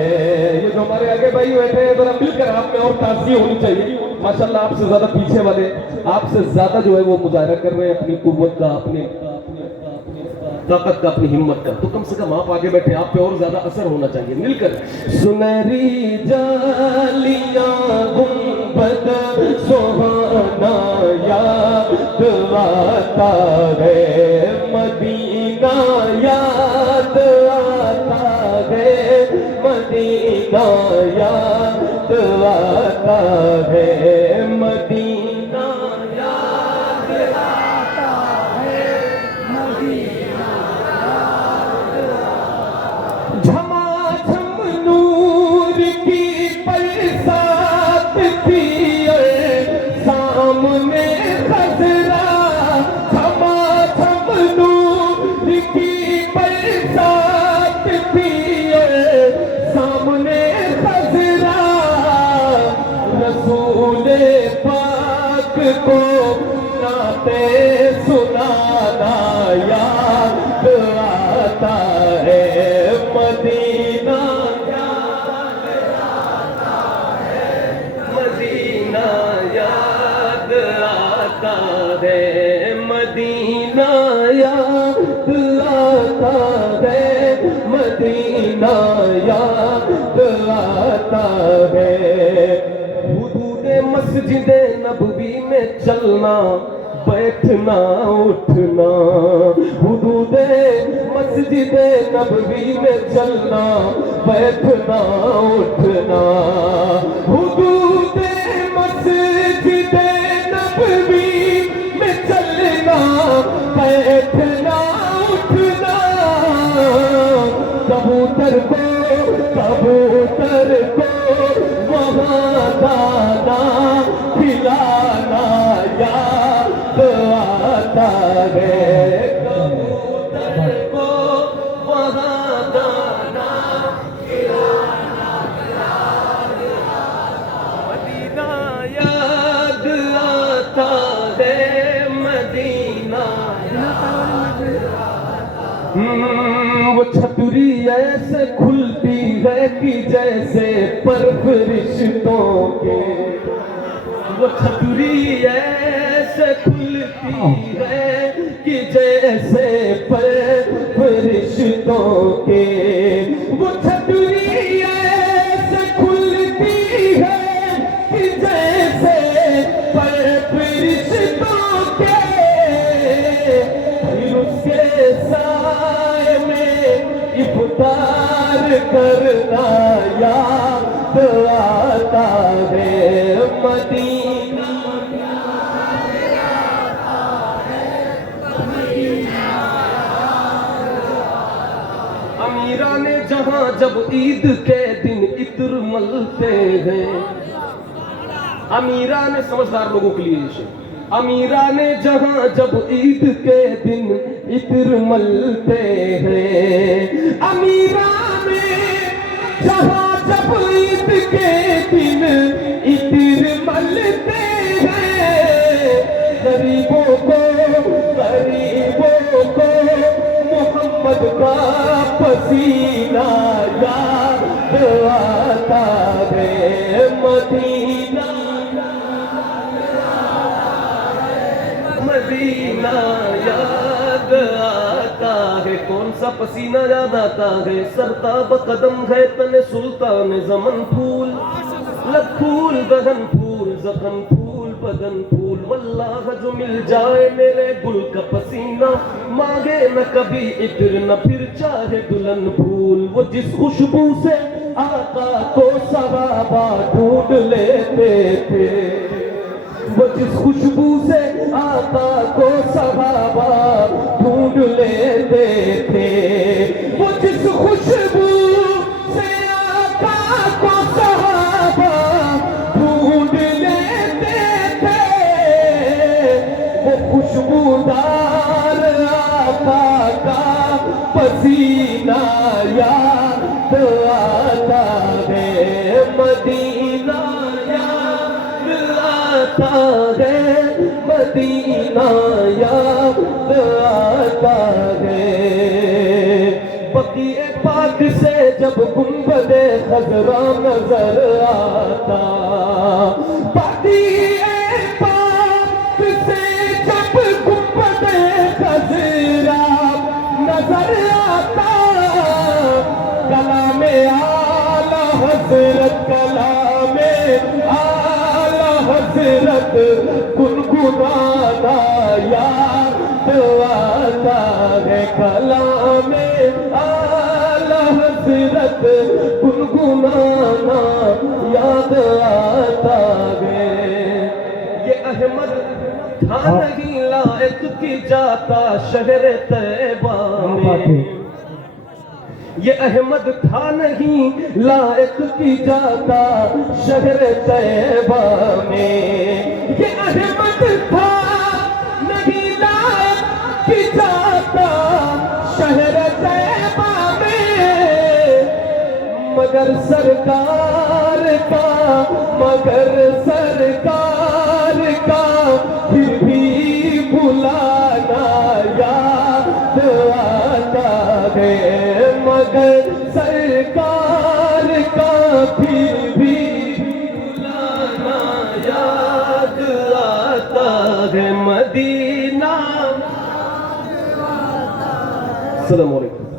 یہ جو ہمارے آگے بھائی بیٹھے ہیں ذرا مل کر آپ میں اور تازگی ہونی چاہیے. ماشاءاللہ آپ سے زیادہ پیچھے والے آپ سے زیادہ جو ہے وہ مظاہرہ کر رہے ہیں اپنی قوت کا, اپنی طاقت کا, اپنی ہمت کا. تو کم سے کم آپ آگے بیٹھے, آپ پہ اور زیادہ اثر ہونا چاہیے. مل کر سنہری جالیاں گنبد سہانا یاد آتا ہے, مدینہ یاد آتا ہے, مدینہ یاد آتا ہے, مدینہ یاد آتا ہے, مدینہ یاد آتا ہے. جھماجھم نور کی برسات تھی اور سامنے خضرا, جھماجھم نور کی برسات تھی اور سامنے خضرا, رسول پاک کو نعتیں سنانا یاد آتا ہے, مدینہ یاد آتا ہے, مدینہ یاد آتا ہے, مدینہ یاد آتا ہے, مدینہ یاد آتا ہے. حدود مسجد نبوی میں چلنا بیٹھنا اٹھنا, حدود مسجد نبوی میں چلنا بیٹھنا اٹھنا, حدود مسجد نبوی میں چلنا بیٹھنا اٹھنا, کبوتر کو وہاں دانا کھلانا یاد آتا ہے, کبوتر کو وہاں دانا کھلانا یاد آتا, مدینہ یاد آتا ہے, مدینہ یاد آتا ہے. وہ چھتری ایسے کھلتی ہے کہ جیسے پر فرشتوں کے, وہ چھتری ایسے کھلتی ہے کہ جیسے پر فرشتوں کے, وہ چھتری ایسے کھلتی ہے کہ جیسے پر فرشتوں کے, پھر اس کے سائے میں افطار کرنا یاد آتا ہے, مدینہ یاد آتا ہے, مدینہ یاد آتا ہے. امیران جہاں جب عید کے دن عطر ملتے ہیں, امیران سمجھدار لوگوں کے لیے یہ شعر, امیران جہاں جب عید کے دن عطر ملتے ہیں, امیران جہاں جب عید کے دن عطر ملتے ہیں, غریبوں کو محمد کا پسینہ یاد آتا ہے, مدینہ مدینہ یاد آتا ہے. کون سا پسینہ یاد آتا ہے؟ سرتاب قدم ہے تن سلطان زمن پھول, لب پھول دہن پھول زخم پھول بدن پھول, واللہ جو مل جائے میرے گل کا پسینہ, مانگے نہ کبھی عطر نہ پھر چاہے دلہن پھول. وہ جس خوشبو سے آقا کو صحابہ ڈھونڈ لیتے تھے, وہ جس خوشبو سے آقا کو صحابہ ڈھونڈ لیتے تھے, وہ جس خوشبو سے آقا کو صحابہ ڈھونڈ لیتے تھے, وہ خوشبودار آقا کا پسینہ یاد آتا ہے, مدینہ یاد آتا ہے, مدینہ یاد آتا ہے. بقیع پاک سے جب گنبد خضرا نظر آتا، پاکی پاک سے جب گنبد خضرا نظر آتا، کلام اعلی حضرت، کلام اعلی حضرت گنگنانا یاد آتا ہے، کلام اعلی حضرت گنگنانا یاد آتا ہے۔ یہ احمد تھا نہیں لائق کی جاتا شہر طیبہ میں، یہ احمد تھا نہیں لائق کی جاتا شہر طیبہ میں، یہ احمد تھا نہیں لائق کی جاتا شہر طیبہ میں، مگر سرکار کا، مگر سرکار کا پھر بھی بلانا یاد آتا ہے، مگر سرکار کا پھر بھی بلانا یاد آتا ہے، مدینہ۔ السلام علیکم۔